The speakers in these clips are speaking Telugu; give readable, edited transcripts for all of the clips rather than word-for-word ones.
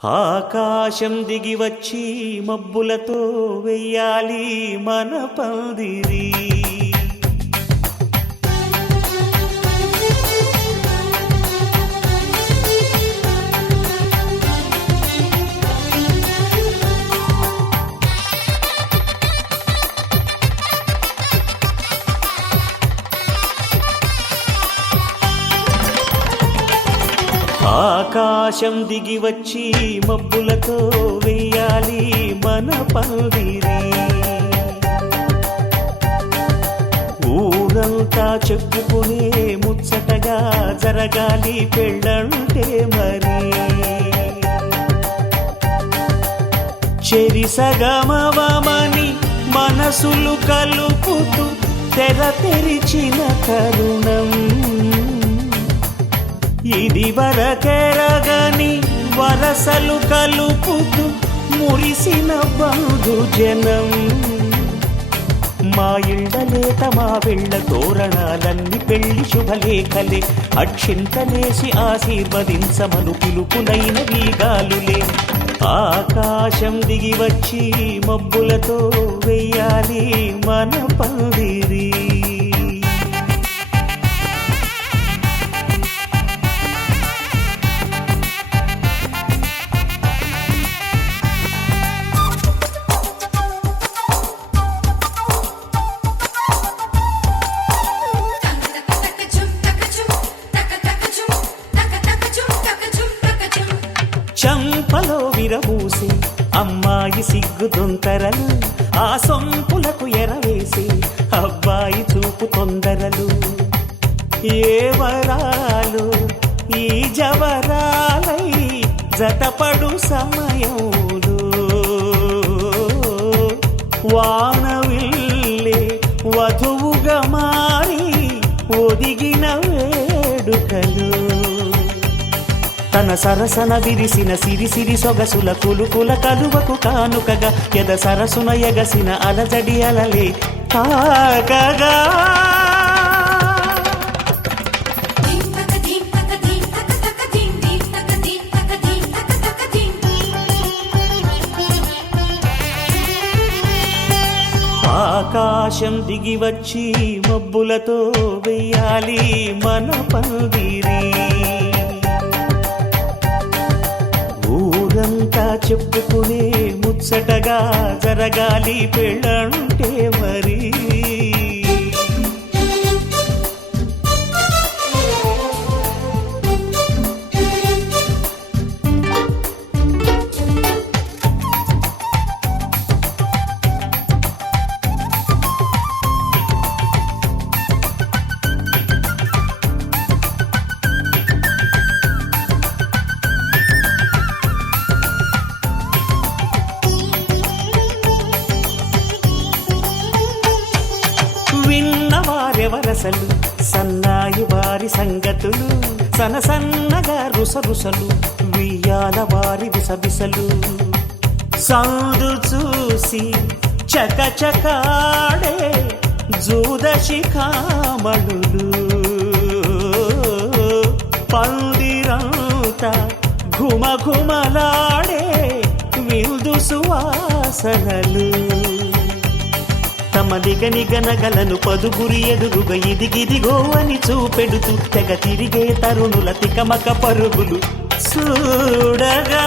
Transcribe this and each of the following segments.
ఆకాశం దిగి వచ్చి మబ్బులతో వెయ్యాలి మన పందిరి. ఆకాశం దిగి వచ్చి మబ్బులతో వెయ్యాలి మన పందిరి. ఊరంతా చెప్పుకునే ముచ్చటగా జరగాలి పెళ్ళంటే మరి. చెరిసగమవమని మనసులు కలుపుతూ తెర తెరిచిన తరుణం ఇది వరకెరగని వరసలు కలుపుతూ మురిసిన బంధుజనం. మా ఇళ్ళలేత మా వెళ్ళ తోరణాలన్నీ పెళ్లి శుభలేఖలే. అక్షింతలేసి ఆశీర్వదించమను పిలుపులైన వీగాలులే. ఆకాశం దిగి వచ్చి మబ్బులతో వెయ్యాలి మన పందిరి. చంపలో విరబూసి అమ్మాయి సిగ్గు దొంతరలు, ఆ సొంపులకు ఎరవేసి అబ్బాయి చూపు తొందరలు. ఏ వరాలు ఈ జవరాలై జతపడు సమయంలో వానవిల్లే వధువుగా మారి ఒదిగిన వేడుకలు. తన సరసన విరిసిన సిరిసిరి సొగసుల కులుకుల కలువకు కానుకగా ఎద సరసున ఎగసిన అలజడి అలలే తాకగా. ఆకాశం దిగి వచ్చి మబ్బులతో వెయ్యాలి మన పందిరి. ఊరంతా చెప్పుకునే ముచ్చటగా జరగాలి పెళ్ళంటే మరి. విన్నవారెవరసలు సన్నాయి వారి సంగతులు, సనసన్నగా రుసరుసలు వియ్యాల వారి విసబిసలు. సందు చూసి చకచకాడే జూదశిఖామణులు, పందిరంతా ఘుమఘుమలాడే విందు సువాసనలు. తమ నిగనిగనగలను పదుగురి ఎదురుగా ఇదిగిదిగో అని చూపెడుతూ తెగ తిరిగే తరుణుల తికమక పరుగులు చూడగా.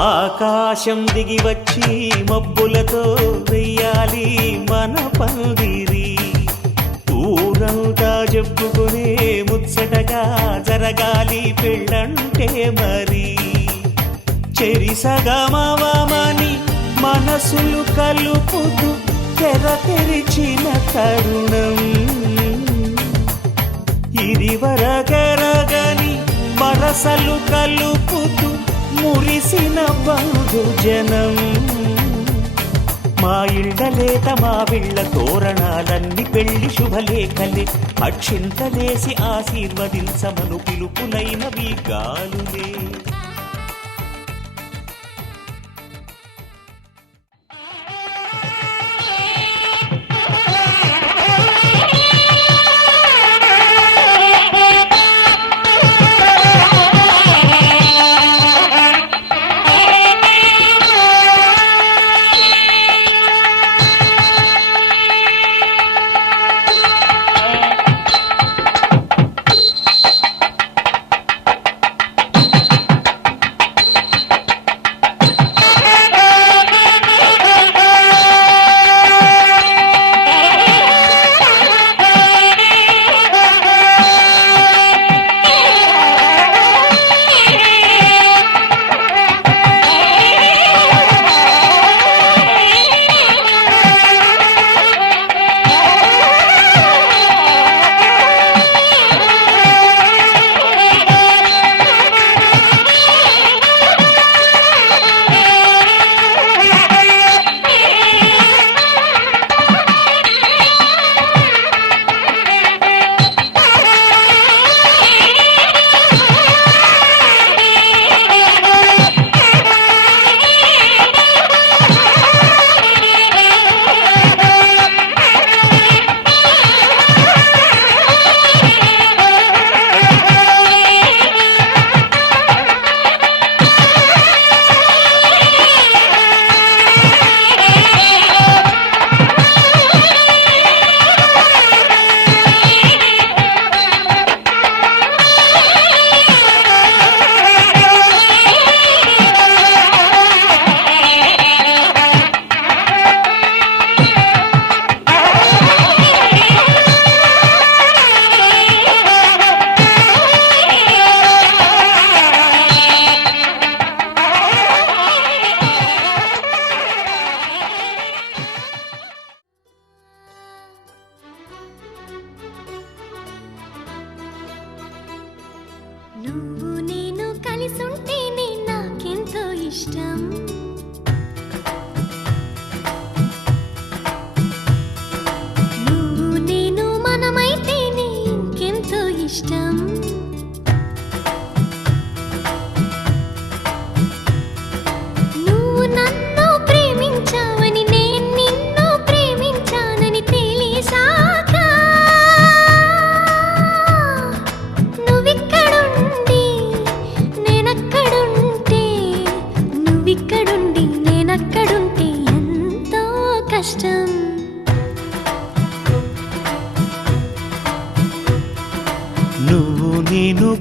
ఆకాశం దిగి వచ్చి మబ్బులతో వెయ్యాలి మన పందిరి. ఊరంతా చెప్పుకునే ముచ్చటగా జరగాలి పెళ్ళంటే మరి. చెరిసగమవమని మనసులు కలుపుతూ తెర తెరిచిన తరుణం ఇది వరకెరగని వరసలు కలుపుతూ మురిసిన బంధుజనం. మా ఇళ్ళలేత మా వెళ్ళ తోరణాలన్నీ పెళ్లి శుభలేఖలే. అక్షింతలేసి ఆశీర్వదించమను పిలుపులైన వీగాలులే.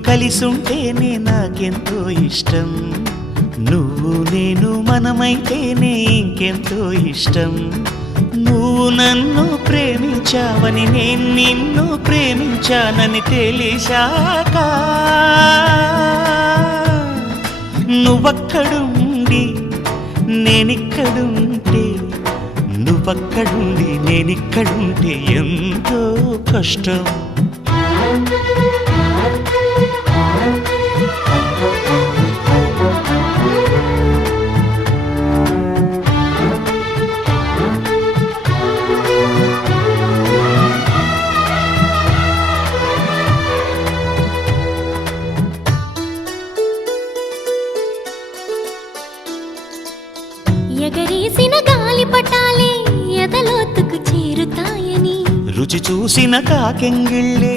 కలిసుంటేనే నాకెంతో ఇష్టం, నువ్వు నేను మనమైతేనే ఇంకెంతో ఇష్టం. నువ్వు నన్ను ప్రేమించావని నేను నిన్ను ప్రేమించానని తెలిసాక, నువ్వక్కడుండి నేనిక్కడుంటే, నువ్వక్కడుండి నేనిక్కడుంటే ఎంతో కష్టం. ఎగరేసిన గాలి పటాలే ఎదలోతుకు చేరుతాయని, రుచి చూసిన కాకెంగిళ్ళే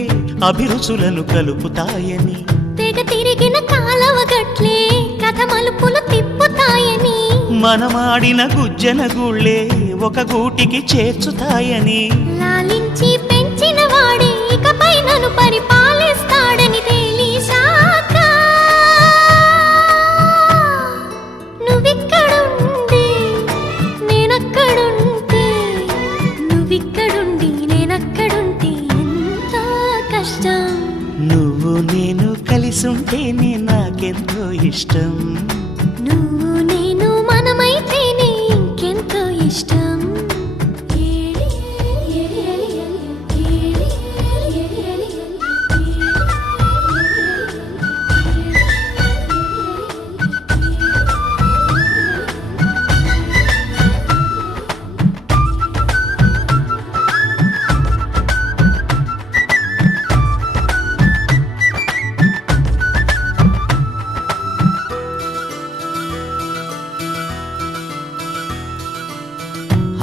అభిరుచులను కలుపుతాయని, తెగ తిరిగిన కాలవ గట్లే కథ మలుపులు తిప్పుతాయని, మనమాడిన గుజ్జన గుళ్ళే ఒక గూటికి చేర్చుతాయని, లాలించి పెంచిన వాడే ఇకపై నన్ను పరిపాలిస్తాడని తెలిసాక, నువ్విక్కడుండి నేనక్కడుంటే, నువ్విక్కడుండి నేనక్కడుంటే ఎంతో కష్టం. నువ్వు నేను కలిసుంటేనే నాకెంతో ఇష్టం, నువ్వు నేను మనమైతేనే ఇంకెంతో ఇష్టం.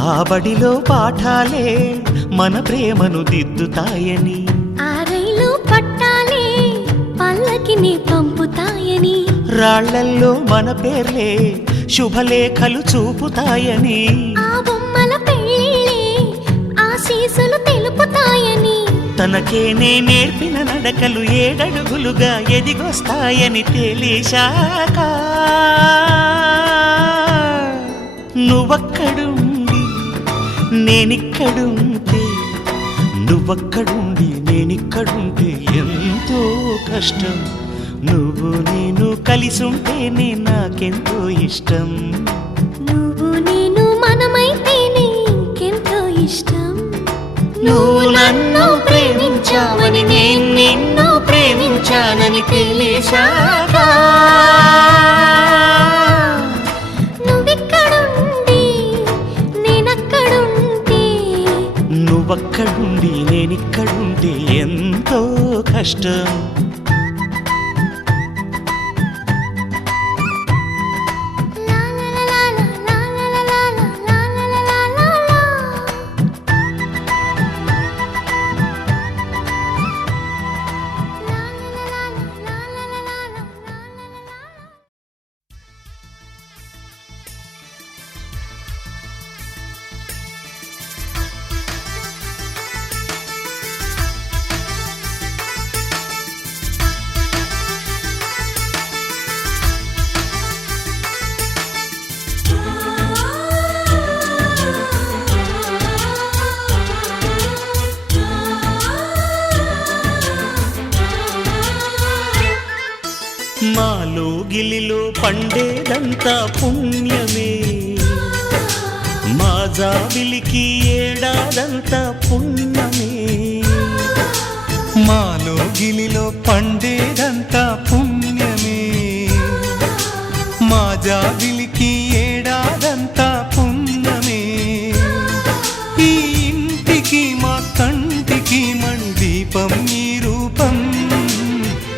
ఆ బడిలో పాఠాలే మన ప్రేమను దిద్దుతాయని, ఆ రైలు పట్టాలే పల్లకిని పంపుతాయని, రాళ్లల్లో మన పేర్లే శుభలేఖలు చూపుతాయని, ఆ బొమ్మల పెళ్ళిళ్ళే ఆశీసులు తెలుపుతాయని, తనకేనే నేర్పిన నడకలు ఏడడుగులుగా ఎదిగొస్తాయని తెలిసాక, నువ్వక్కడుండి నేనిక్కడుంటే, నువ్వక్కడుండి నేనిక్కడుంటే ఎంతో కష్టం. నువ్వు నేను కలిసుంటేనే నాకెంతో ఇష్టం, నువ్వు నేను మనమైతేనే ఇంకెంతో ఇష్టం. నువ్వు నన్ను ప్రేమించావని నేను నిన్ను ప్రేమించానని తెలిసాక, నువ్విక్కడుండి నేనక్కడుంటే, నువ్వక్కడుండి నేనిక్కడుంటే ఎంతో కష్టం. మాలో గిలిలో పండేదంతా పుణ్యమే, మా జాబిలికి ఏడాదంతా పుణ్యమే. మాలో గిలిలో పండేదంతా పుణ్యమే, మా జాబిలికి ఏడాదంతా పుణ్యమే. ఈ ఇంటికి మా కంటికి మణిదీపం ఈ రూపం,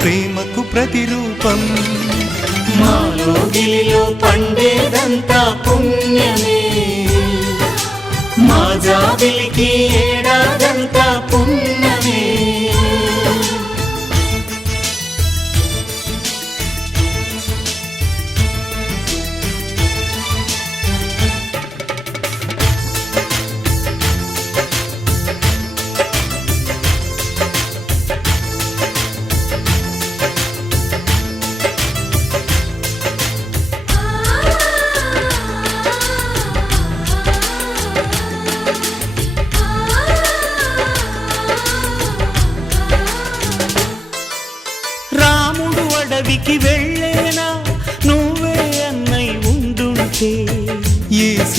ప్రేమకు ప్రతిరూపం. మాలో గిలిలో పండేదంతా పుణ్యమే, మా జాబిలికి ఏడాదంతా పుణ్యమే.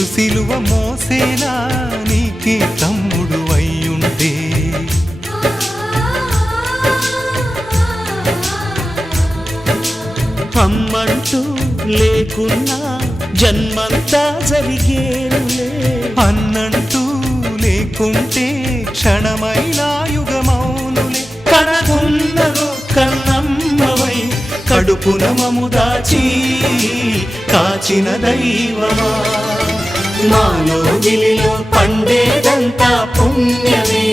యేసు సిలువ మోసేనా నీకే తమ్ముడు అయ్యుంటే. అమ్మంటూ లేకున్నా జన్మంతా జరిగేనులే. అన్నంటూ లేకుంటే క్షణమైనా యుగమౌనులే. కనగున్నదో కన్నమ్మవై కడుపున మము దాచి కాచిన దైవమా. మాలో గిలిలో పండేదంతా పుణ్యమే,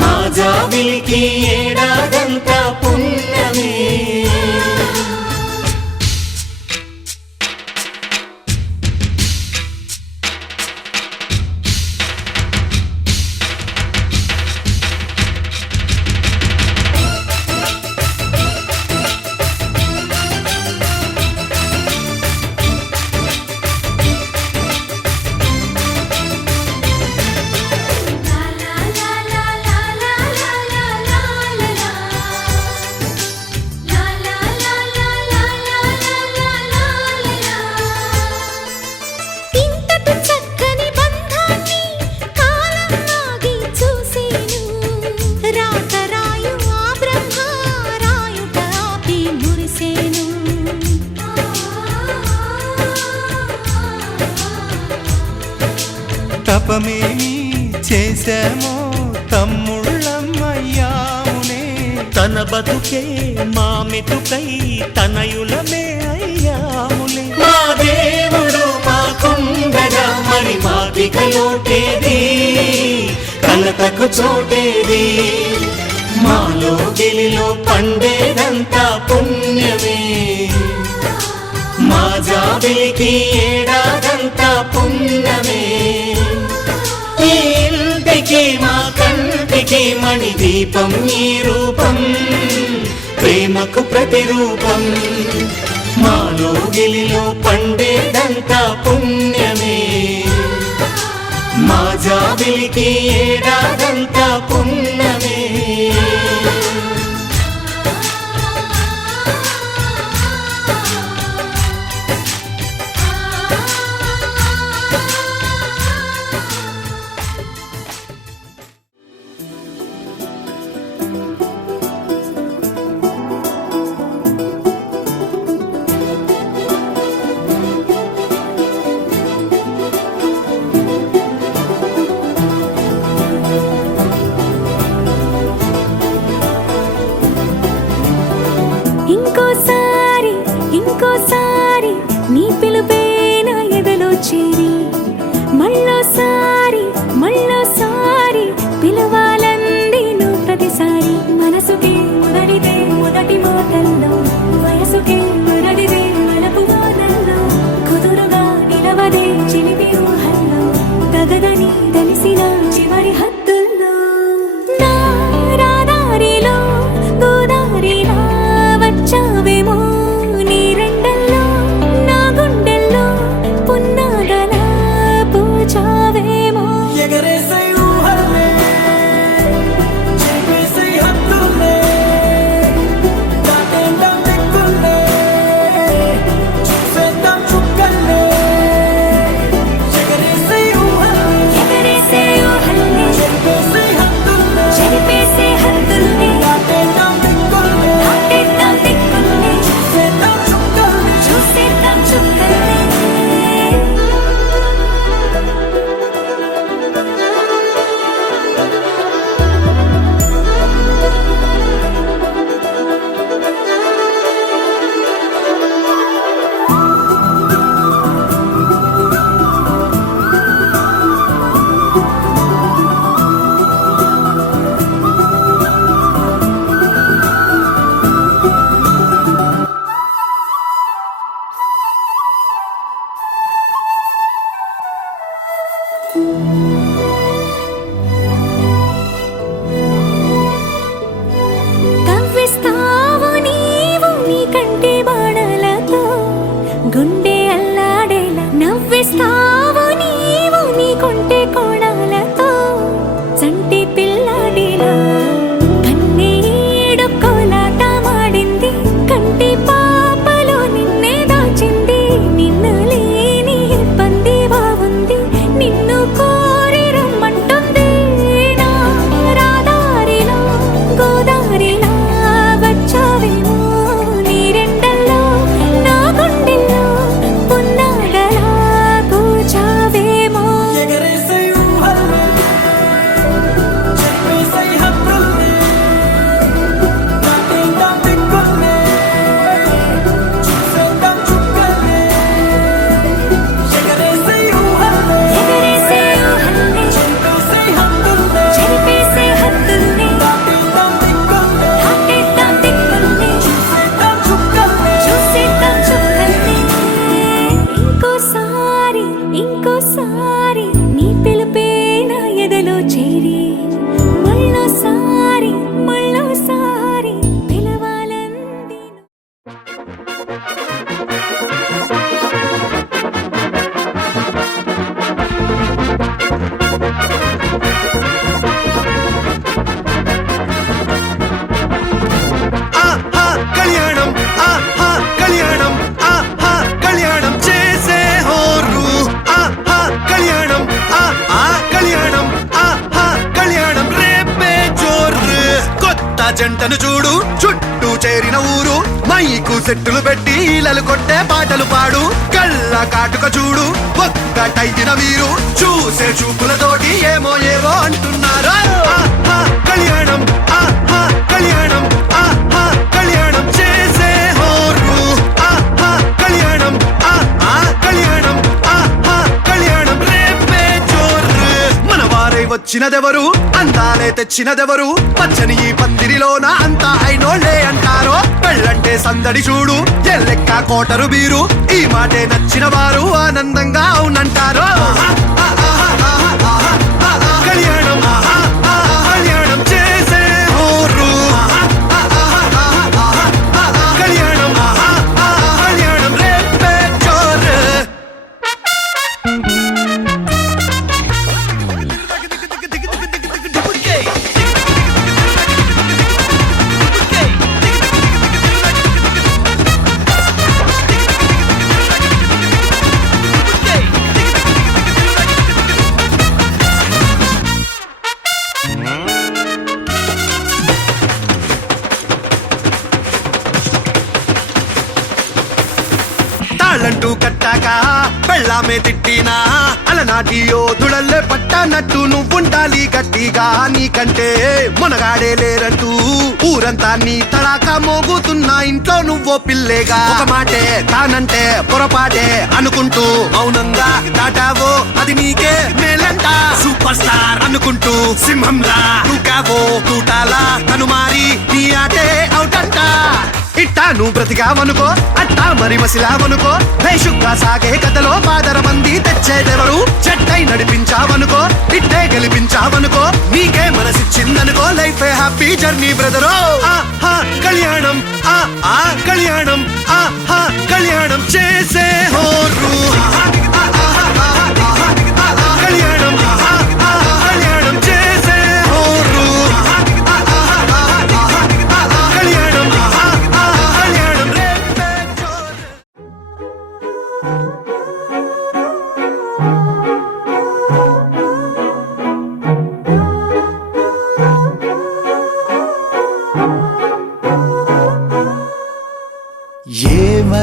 మా జాబిలికి ఏడాదంతా పుణ్యమే. తపమేమి చేశామో తమ్ముళ్ళమ్మయ్యామునే. తన బతుకే మా మెతుకై తనయులమే అయ్యాములే. మా దేవుడు మాకుండగా మరి మాకిక లోటేది, కలతకు చోటేది. మాలో గిలిలో పండేదంతా పుణ్యమే, మా జాబిలికి ఏడాదంతా పుణ్యమే. ఈ ఇంటికి మా కంటికి మణి దీపం ఈ రూపం, ప్రేమకు ప్రతిరూపం. మాలో గిలిలో పండేదంతా పుణ్యమే, మా జాబిలికి ఏడాదంతా పుణ్యమే. ఇంకోసారి ఇంకోసారి నీ పిలుపే నా ఎదలో చేరి, మళ్ళోసారి మళ్ళోసారి పిలవాలంది నువ్వు ప్రతిసారి. మనసుకి మొదటిదే మొదటి మాటల్లో, వయసుకి మొదటిదే వలపు వాదల్లో, కుదురుగా నిలవదే చిలిపి ఊహల్లో, గగదని తెలిసిన చివరి హద్దుల్లో. నా రాదారిలో గోదారిలా వచ్చావేమో నీ రెండల్లో, నా గుండెల్లో పున్నాగలా పూచావేమో. ఎగరేసే ఊహల్లే, చేపేసే హద్దుల్లే, దాటేద్దాం దిక్కుల్లే, చూసేద్దాం చుక్కల్లే. ఎగరేసే ఊహల్లే, ఎగరేసే ఊహల్లే, చేపేసే హద్దుల్లే, చెరిపేసే హద్దుల్ని, దాటేద్దాం దిక్కుల్లే, దాటేద్దాం దిక్కుల్ని, చూసేద్దాం చుక్కల్లే. చూసేద్దాం చుక్కల్ని. కవ్విస్తావు నీవు నీ కంటి బాణలతో, గుండె అల్లాడేలా నవ్విస్తావు నీవు నీ కొంటె కోణాలతో. చంటి పిల్లాడిలా కన్నీడు కోలాట మాడింది, కంటి పాపలో నిన్నే దాచింది. నిన్ను లేని చేరిన ఊరు మైకు సెట్టులు పెట్టి ఈలలు కొట్టే పాటలు పాడు కళ్ళ కాటుక చూడు ఒక్కటైన వీరు చూసే చూపులతోటి ఏమో ఏవో అంటున్నారు ఆహా కళ్యాణం ఆహా కళ్యాణం ఆహా కళ్యాణం చేసే హోరు ఆహా కళ్యాణం ఆహా కళ్యాణం ఆహా కళ్యాణం రేపే జోరు మన వారై వచ్చినదెవరు అందాలే తెచ్చినదెవరు పచ్చని ఈ పందిరిలోన అంతా అయినోళ్లే అంటారో పెళ్ళంటే సందడి చూడు ఎల్లెక్క కోటరు బీరు ఈ మాటే నచ్చిన వారు ఆనందంగా అవునంటారు కళ్యాణం కళ్యాణం చేసే హోరు కళ్యాణం కళ్యాణం రేపే జోరు తాళ్ళంటూ కట్టాక పెళ్ళామే తిట్టినా అలనాటి యోధుడల్లే పట్టనట్టు నువ్వుండాలి గట్టిగా నీకంటే మునగాడే లేరంటూ ఊరంతా నీ తడాక మోగుతున్నా ఇంట్లో నువ్వో పిల్లేగా ఒక మాటే తానంటే పొరపాటే అనుకుంటూ మౌనంగా దాటావో అది నీకే మేలంట సూపర్ స్టార్ అనుకుంటూ సింహంలా నువ్వు తూటాలా తను మారి నీ ఆటే అవుటంట ఇట్టా నువ్వు బ్రతికావనుకో అట్టా మరి మసిలావనుకో భేషుగ్గా సాగే కథలో పాదర మంది తెచ్చేదెవరు చెట్టై నడిపించావనుకో ఇట్టే గెలిపించావనుకో నీకే మనసిచ్చిందనుకో లైఫ్ హ్యాపీ జర్నీ బ్రదరో ఆహా కళ్యాణం ఆ కళ్యాణం ఆహా కళ్యాణం చేసే హోరు కళ్యాణం కళ్యాణం చేసే హోరు కళ్యాణం కళ్యాణం రేపే జోరు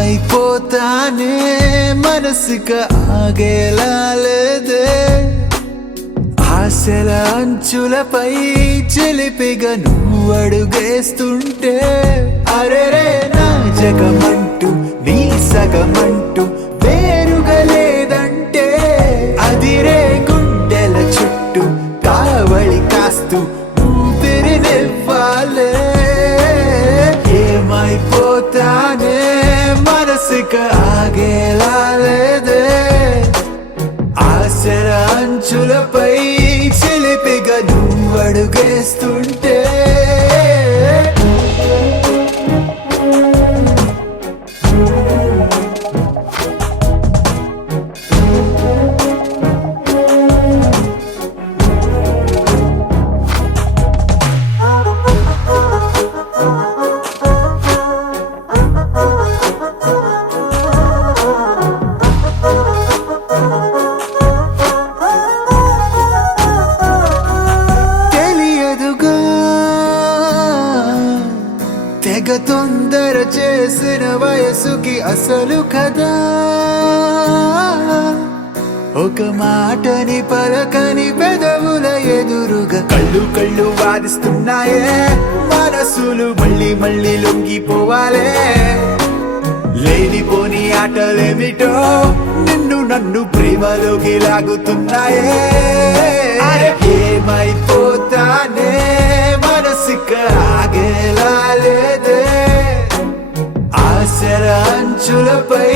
ఏమైపోతానే మనసుకు ఆగేలా లేదే ఆశల అంచులపై చిలిపిగా నువ్వు అడుగేస్తుంటే అరెరే నా జగమంటూ నీ సగమంటూ వేరుగా లేదంటే అదిరే గుండెల చుట్టూ కావళి కాస్తూ ఊపిరినివ్వాలే ఏమైపోతానే మనసుకు ఆగేలా లేదే ఆశల అంచులపై చిలిపిగా నువ్వు అడుగేస్తుంటే తెలియదుగా తెగ తొందర చేసిన వయసుకి అసలు కదా ఒక మాటని పలకని పెదవుల ఎదురుగా కళ్ళు కళ్ళు వాదిస్తున్నాయే మనసులు మళ్ళీ మళ్ళీ లొంగిపోవాలే లేనిపోని ఆటలేమిటో నిన్ను నన్ను ప్రేమలోకి లాగుతున్నాయే ఏమైపోతానే మనసుకు ఆగేలా లేదే ఆశల అంచులపై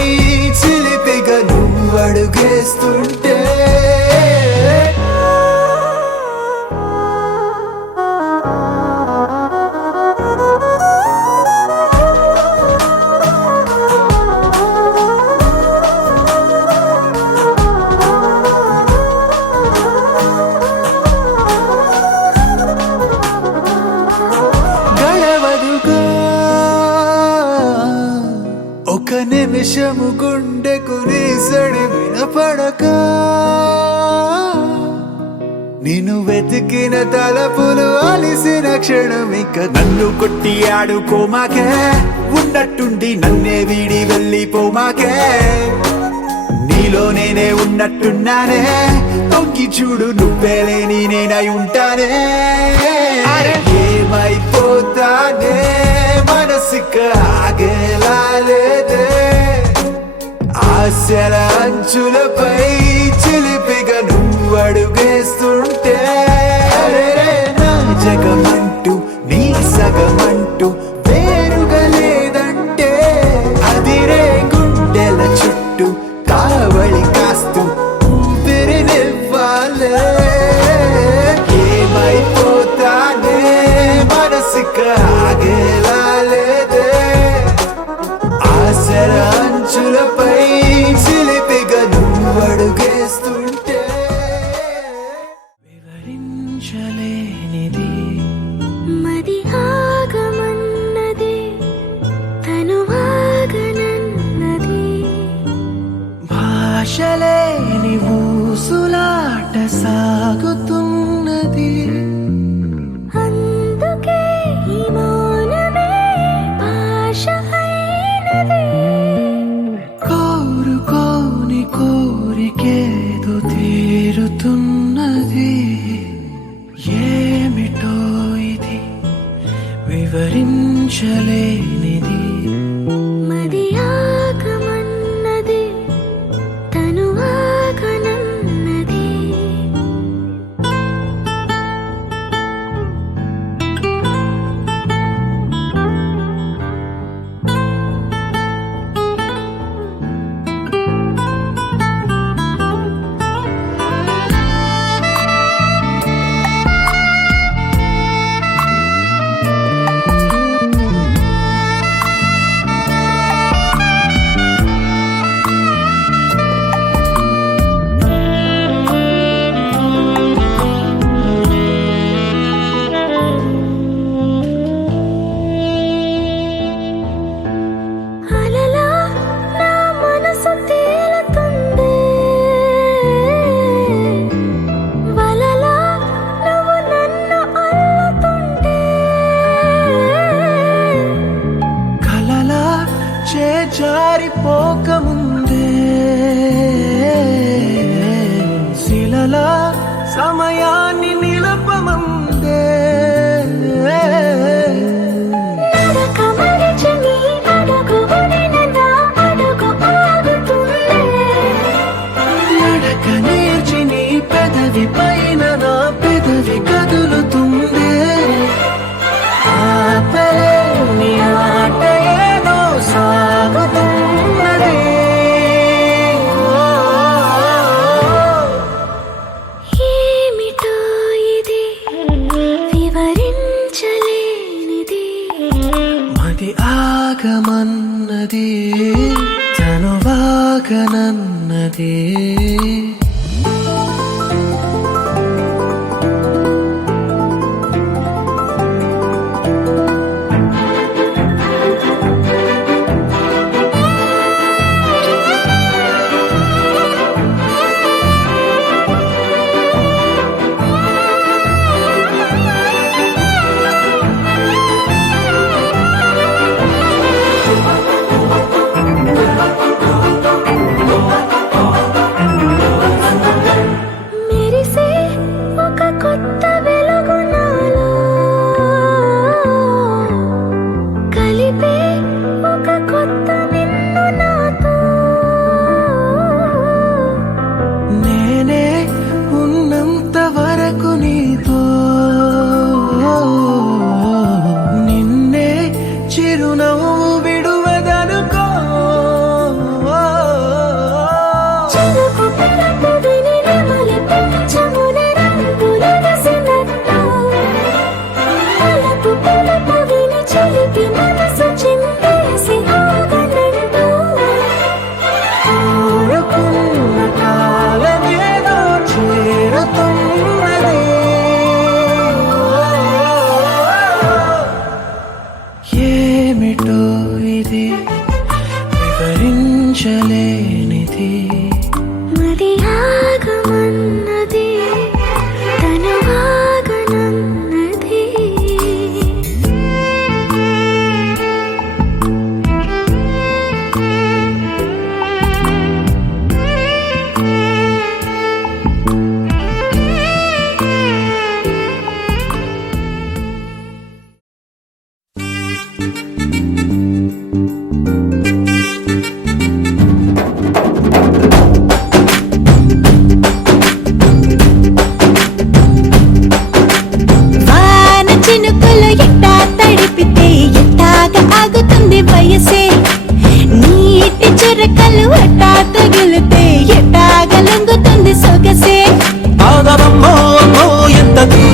చిలిపిగా నువ్వు అడుగేస్తుంటే గడవదుగా ఒక నిమిషము గుండెకు నీ సడి వినపడక నిన్ను వెతికిన తలపులు అలిసిన క్షణం ఇక నన్ను కొట్టి ఆడుకోమాకే ఉన్నట్టుండి నన్నే వీడి వెళ్ళిపోమాకే నీలో నేనే ఉన్నట్టున్నానే తొంగి చూడు నువ్వే లేని నేనై ఉంటానే ఏమైపోతానే మనసిక ఆగేలా లేదే ఆశల అంచులపై చిలిపిగా నువ్వు అడుగేస్తుంటే నా జగమంటూ నీ సగమంటూ వేరుగా లేదంటే అదిరే గుండెల చుట్టూ కావళి కాస్తూ ఊపిరినివ్వాలే ఏమైపోతానే మనసిక ఆగేలా లేదే ఆశల అంచులపై చిలిపిగా నువ్వు అడుగేస్తుంటే వివరించలేనిది మది ఆగమన్నది తను ఆగనన్నది భాషలేని ఊసులాట సాగుతున్నది అందుకే ఈ మౌనమే భాష అయినది కోరుకోని కోరికేదో తీరుతున్నది ఏమిటో ఇది వివరించలేనిది మది ఆగమన్నది తను ఆగనన్నది అలలా నా మనసు తేలుతుంది వలలా నువ్వు నన్ను అల్లుతుంటే కలలా చేజారిపోకముందే శిలలా సమయాన్ని నిలపమందే నడక మరిచి నీ అడుగు వడిన నా అడుగు ఆగుతుందే నడక నేర్చి నీ పెదవి పైన నా పెదవి కదులుతుందే ఆపలేని ఆట ఏదో సాగుతున్నది ఏమిటో ఇది వివరించలేనిది మది ఆగమన్నది తను వాగనన్నది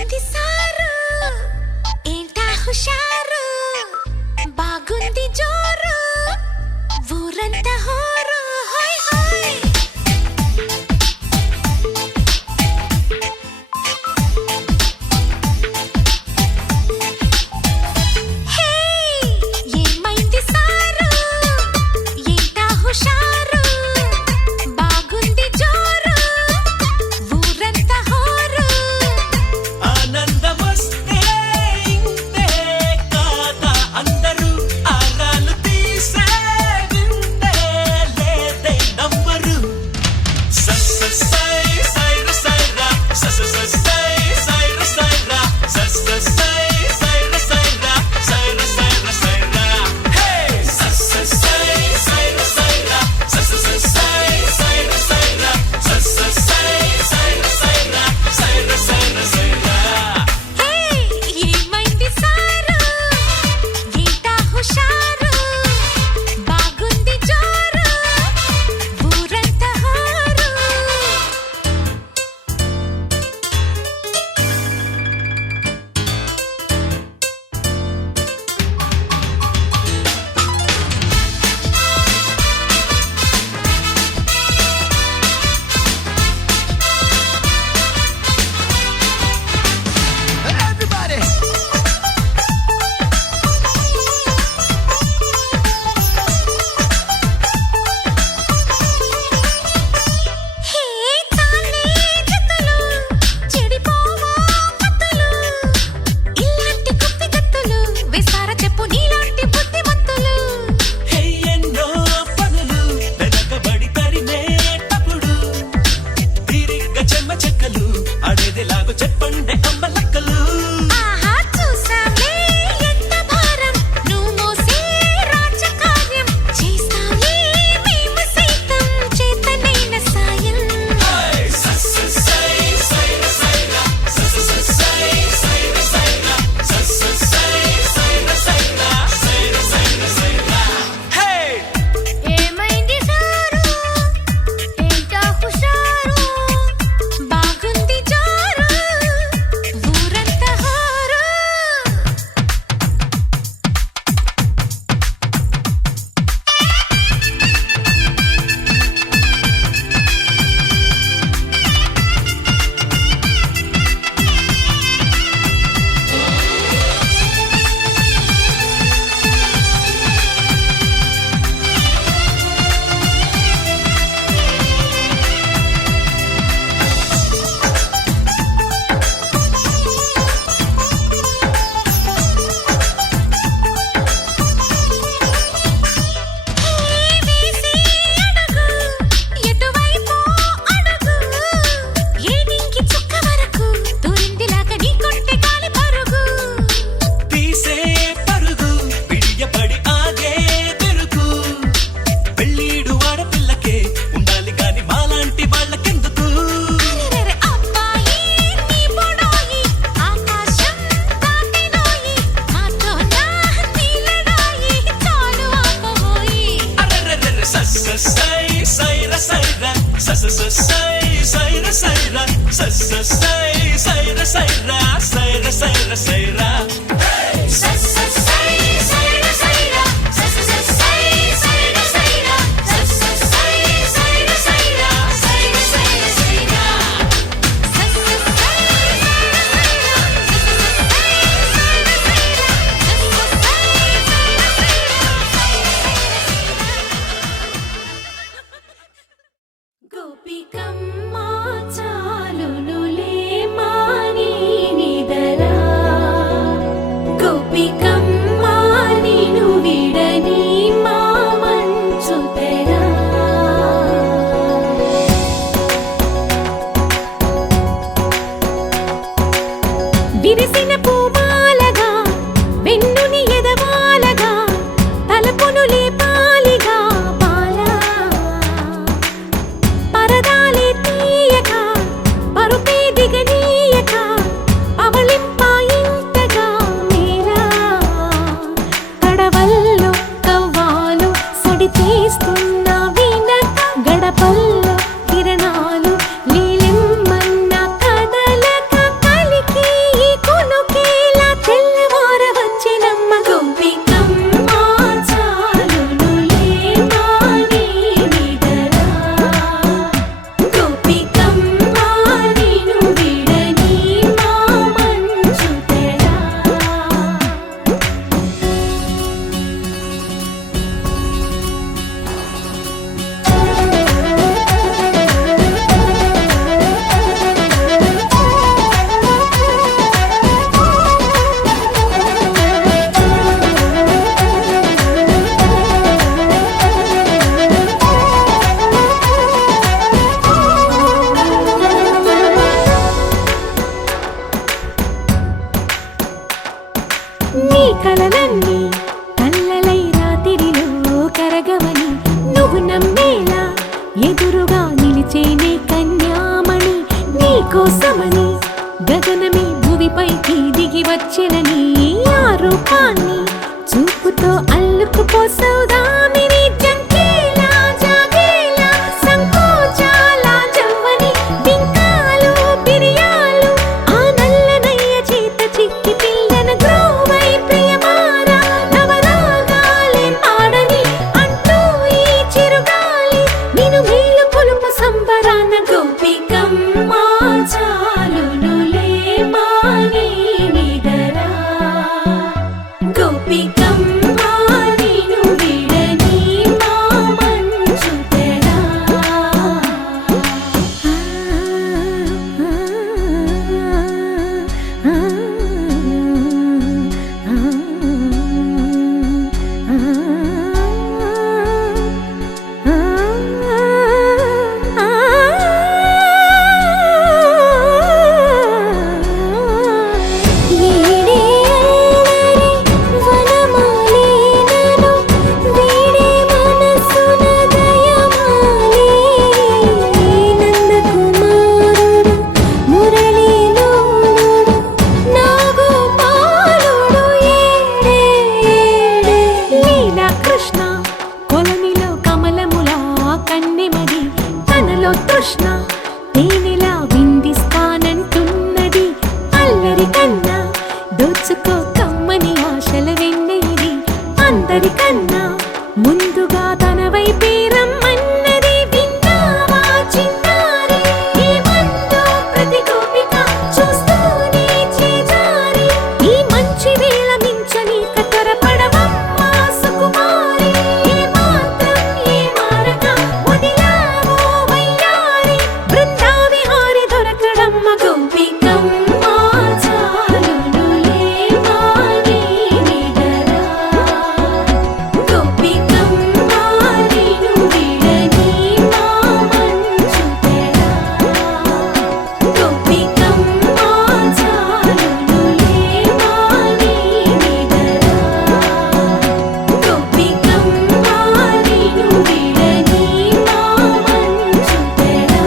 ఏమైంది సారు ఏంటా హుషారు బాగుంది జోరు ఊరంతా హోరు హోయ్ హోయ్ హే ఏమైంది సారు ఏంటా హుషారు బాగుంది జోరు ఊరంతా హోరు ఆనందమొస్తే ఇంతే అంచుతో అల్లుకుపోసౌదామిని జంకేలా జాగేలా సంకోచాల జవ్వని బింకాలు బిరియాలు ఆ నల్లనయ్య చేత చిక్కి పిల్లన గ్రోవై ప్రియమారా నవరాగాలే పాడని అంటూ ఈ చిరుగాలి నిన్ను మేలు పొలుపు సంబరాన గోపికమ్మ చాలునులే మాని నిదరా గోపికమ్మ నిన్ను విడని మా మంచు తెరా కృష్ణ కొలనిలో కమలములా కన్నెమది తనలో తృష్ణ తేనెలా విందిస్తానంటున్నది అల్లరి కన్నా దోచుకో కమ్మని ఆశల వెన్నెయిది అందరికన్నా ముందుగా తన వైపే రమ్మన్నది విన్నావా చిన్నారి ఏమందో ప్రతి గోపిక చూస్తూనే చేజారి ఈ మంచి వేళ మించని కతరపడవమ్మ సుకుమారి ఏ మాత్రం ఏ మారక వదిలావో వయ్యారి బృందావిహారి దొరకడమ్మ గోపికమ్మ చాలునులే మాని నిదరా గోపికమ్మ నిన్ను విడని మా మంచు తెరా గోపికమ్మ చాలునులే మాని నిదరా గోపికమ్మ నిన్ను విడని మా మంచు తెరా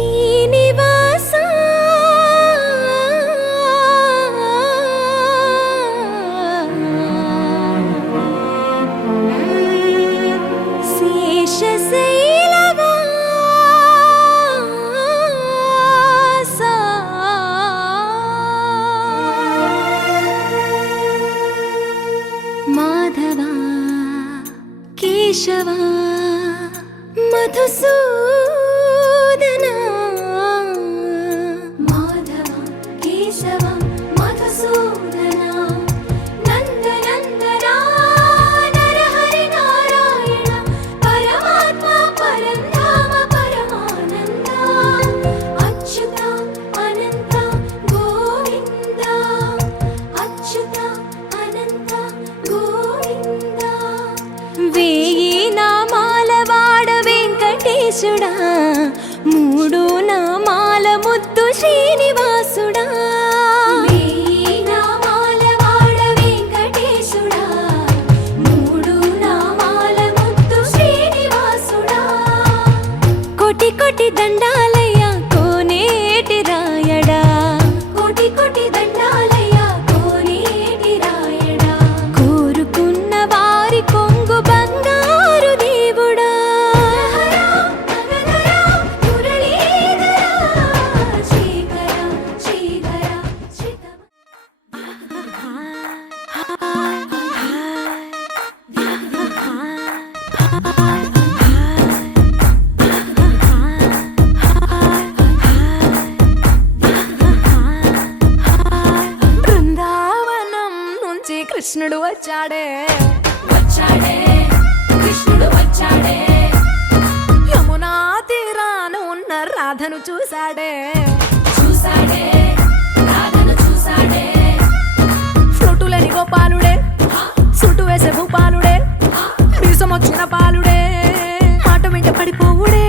శ్రీనివాస శేషశైలవాస మాధవ కేశవ మధుసూదన మాధవ కేశవ మధుసూదన నందనందన నరహరి నారాయణ పరమాత్మ పరంధామ పరమానంద అచ్యుత అనంత గోవింద అచ్యుత అనంత గోవింద వేయి నామాల వాడ వెంకటేశుడా మూడు నామాల ముద్దు శ్రీనివాసుడా వేయి నామాల వాడ వెంకటేశుడా మూడు నామాల ముద్దు శ్రీనివాసుడా కోటి కోటి దండాలయ్య కోనేటి రాయడా కోటి కోటి దండాలయ్య కోనేటి రాయడా కోరుకున్న వారి కొంగు బంగారు దేవుడా బృందావనం నుంచి కృష్ణుడు వచ్చాడే వచ్చాడే కృష్ణుడు వచ్చాడే యమునా తీరాన ఉన్న రాధను చూశాడే చూశాడే రాధను చూశాడే ఫ్లూటులని గోపాలుడే సుటు వేసే భూపాలుడే మీసమొచ్చిన పాలుడే మాట వెంట పడిపోవుడే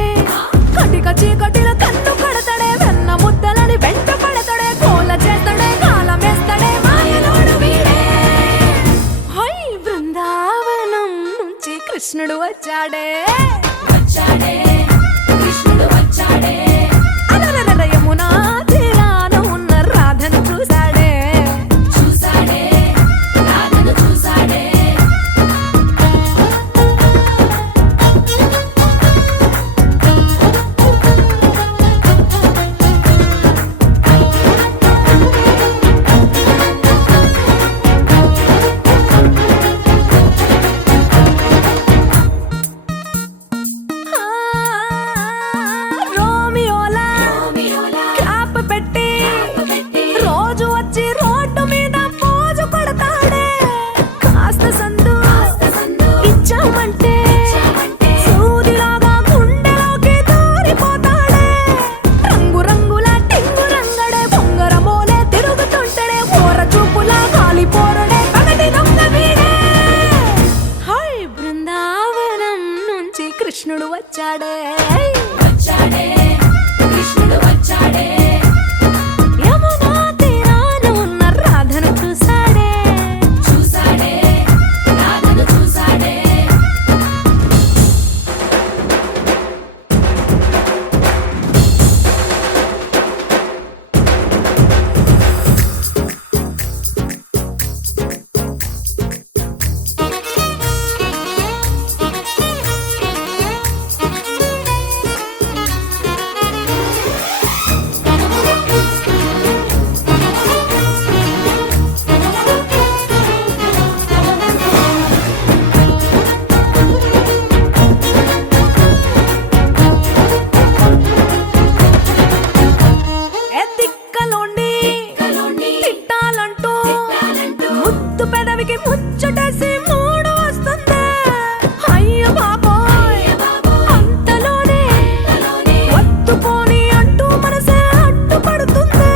కటిక చీకటిలో కన్ను కడతాడే వెన్న ముద్దలని వెంట పడతాడే కోల చేస్తాడే కాలం వేస్తాడే మాయలోడు వీడే హై బృందావనం నుంచి కృష్ణుడు వచ్చాడే వచ్చాడే వచ్చాడే కృష్ణుడు వచ్చాడే యమునా తీరాన ఉన్న రాధను చూసాడే చూసాడే రాధను చూసాడే తిక్కలోండి తిట్టాలంటూ ముద్దు పెదవికి ముచ్చటేసి మూడు వస్తుంది అయ్య బాబోయ్ అంతలోనే ఒత్తుకోని అంటూ మనసే అడ్డుపడుతుంది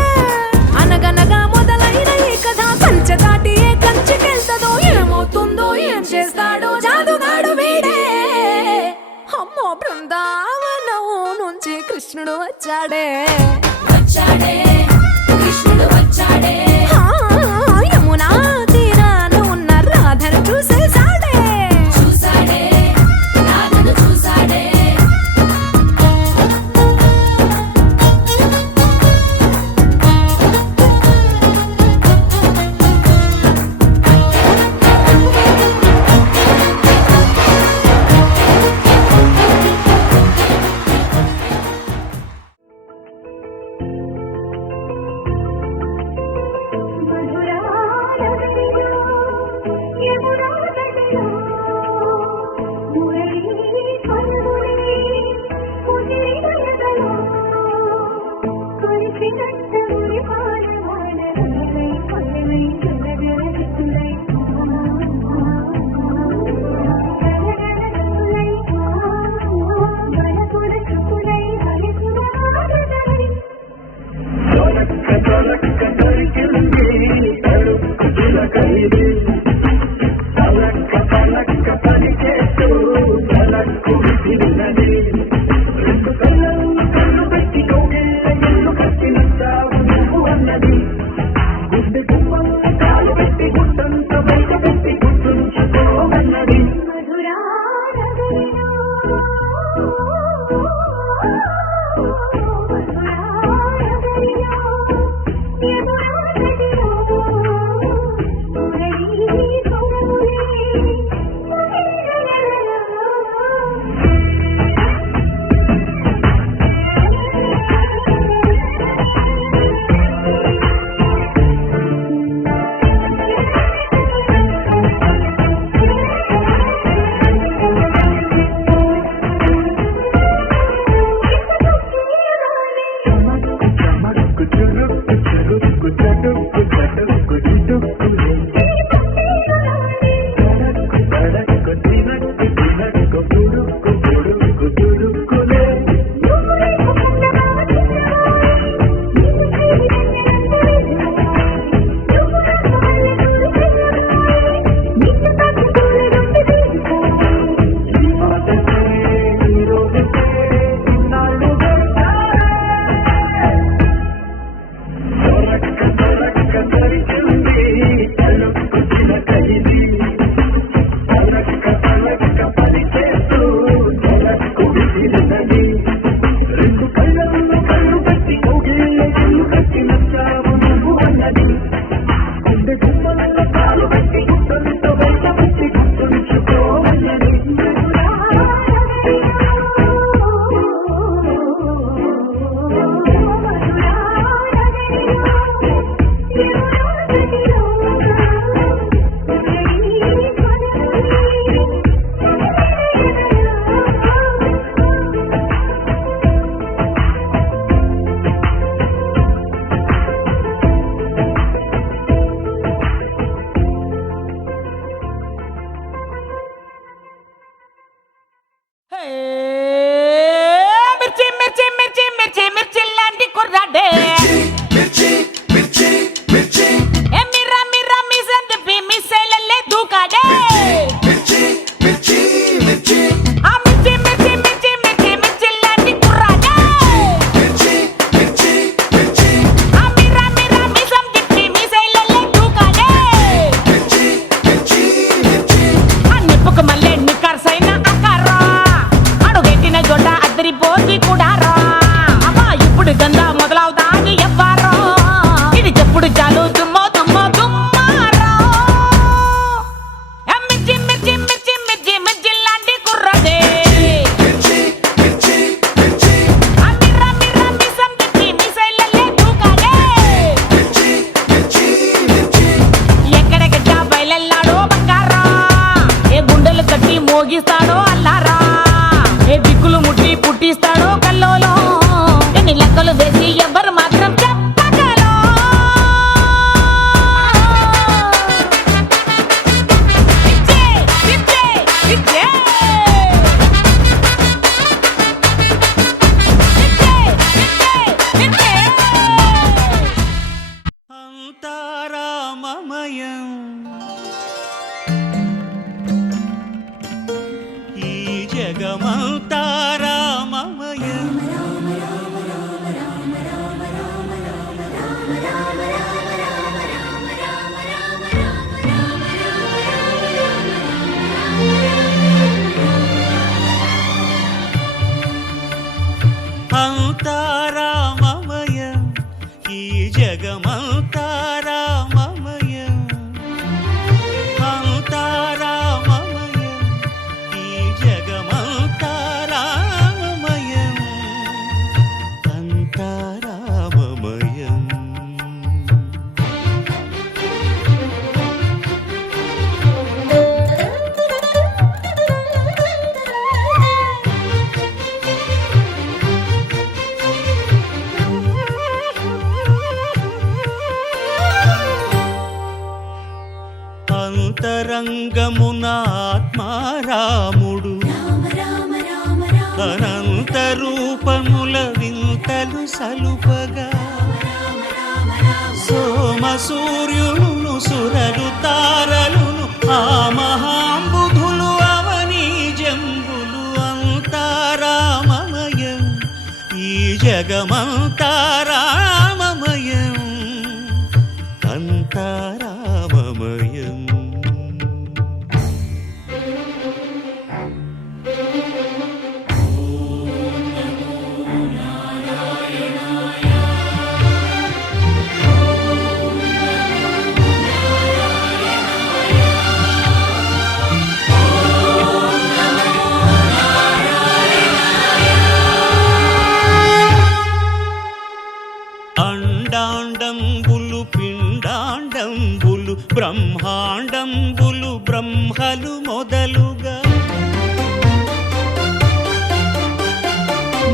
అనగనగా మొదలైన ఈ కథ కంచె దాటి ఏ కంచెకెళ్తదో ఏమవుతుందో ఏం చేస్తాడో జాదుగాడు వీడే అమ్మో బృందావనం నుంచి కృష్ణుడు వచ్చాడే వచ్చాడే కృష్ణుడు వచ్చాడే యమునా తీరాన ఉన్న రాధను చూసేసాడే చూసాడే రాధను చూసాడే తీస్తాడో కల్లోలో ఎన్ని లెక్కలు వేసి ఎవ్వరు మాత్రం చెప్పగలో విద్యే, విద్యే, విద్యే. విద్యే, విద్యే, విద్యే. అంతారామమయం ఈ జగమంతారామమయం అంతారామమయం ఈ జగమంతారామమయం అంతారామమయం ఈ జగమంతారామమయం అంతారామమయం అంతరంగమున ఆత్మారాముడు అనంత రూపముల వింతలు సలుపగా సోమ సూర్యులను సురలు తారలును ఆ మహాంబుధులు అవనీ జంబులు అంతారామమయం ఈ జగమంతారామమయం అంతారామమయం అండాండంబులు పిండాండంబులు బ్రహ్మాండంబులు బ్రహ్మలు మొదలుగా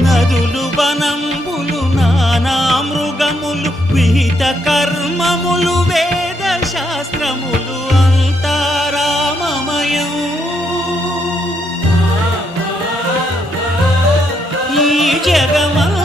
నదులు వనంబులు నానా మృగములు విహిత కర్మములు వేద శాస్త్రములు అంతారామమయం ఈ జగమంతారామమయం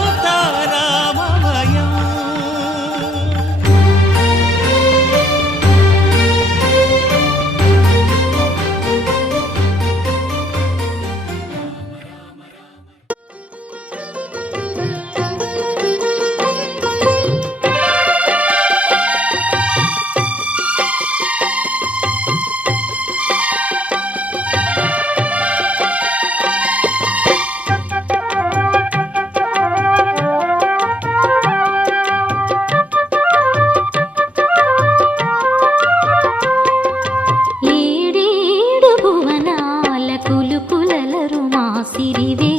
ఏడేడు భువనాల కులుకులలరు మా సిరివే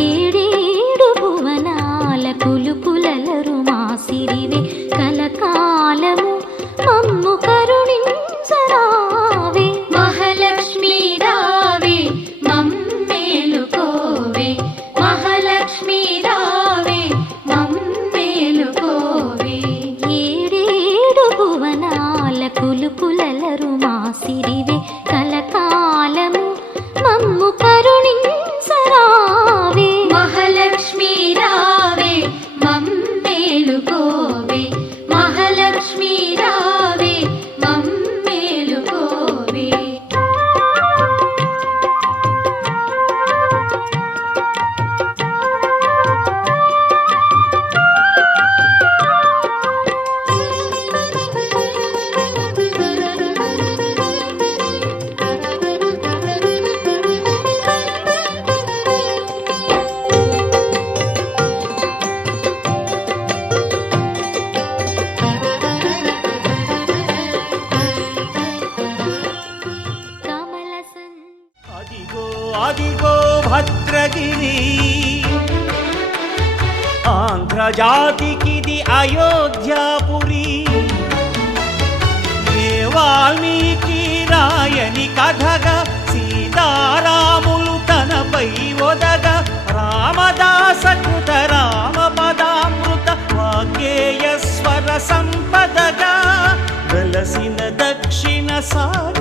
ఏడేడు భువనాల కులుకులలరు మా సిరివే కలకాలము మమ్ము కరుణించరావే మహాలక్ష్మీ రావే మమ్మేలుకోవే మహాలక్ష్మీ రావే మమ్మేలుకోవే ఏడేడు భువనాల కులుకులలరు మా సిరివే కలకాలము మమ్ము కరుణించరావే మహాలక్ష్మీ రావే మమ్మేలుకోవే మహాలక్ష్మీ రావే మమ్మేలుకోవే అదిగో అదిగో భద్రగిరి ఆంధ్రజాతికిది అయోధ్యాపురి ఏ వాల్మీకి రాయని కథగా సీతారాములు తనపై ఒదగా రామదాస కృత రామ పదామృత వాగ్గేయ స్వర సంపదగా వెలసిన దక్షిణ సాయి